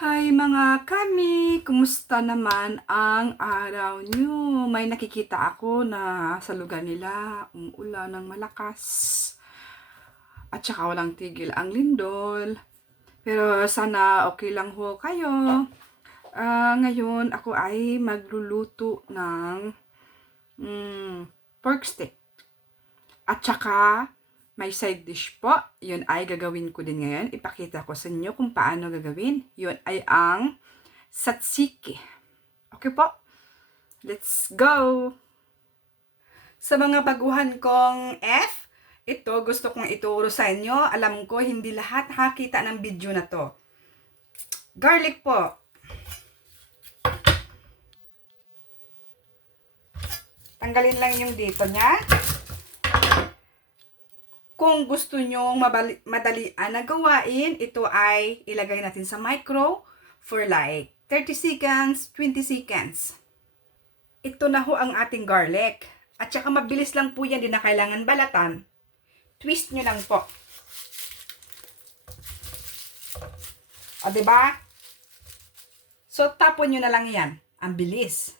Hi mga kami! Kumusta naman ang araw nyo? May nakikita ako na sa lugar nila umuulan ng malakas at saka walang tigil ang lindol. Pero sana okay lang ho kayo. Ngayon ako ay magluluto ng pork steak. At saka may side dish po. Yun ay gagawin ko din ngayon. Ipakita ko sa inyo kung paano gagawin. Yun ay ang tzatziki. Okay po? Let's go! Sa mga baguhan kong F, ito gusto kong ituro sa inyo. Alam ko hindi lahat nakakita ng video na to. Garlic po. Tanggalin lang yung dito niya. Kung gusto nyong madalian na gawain, ito ay ilagay natin sa micro for like 30 seconds, 20 seconds. Ito na ho ang ating garlic. At saka mabilis lang po yan, di na kailangan balatan. Twist nyo lang po. O, diba? So, tapon nyo na lang yan. Ang bilis.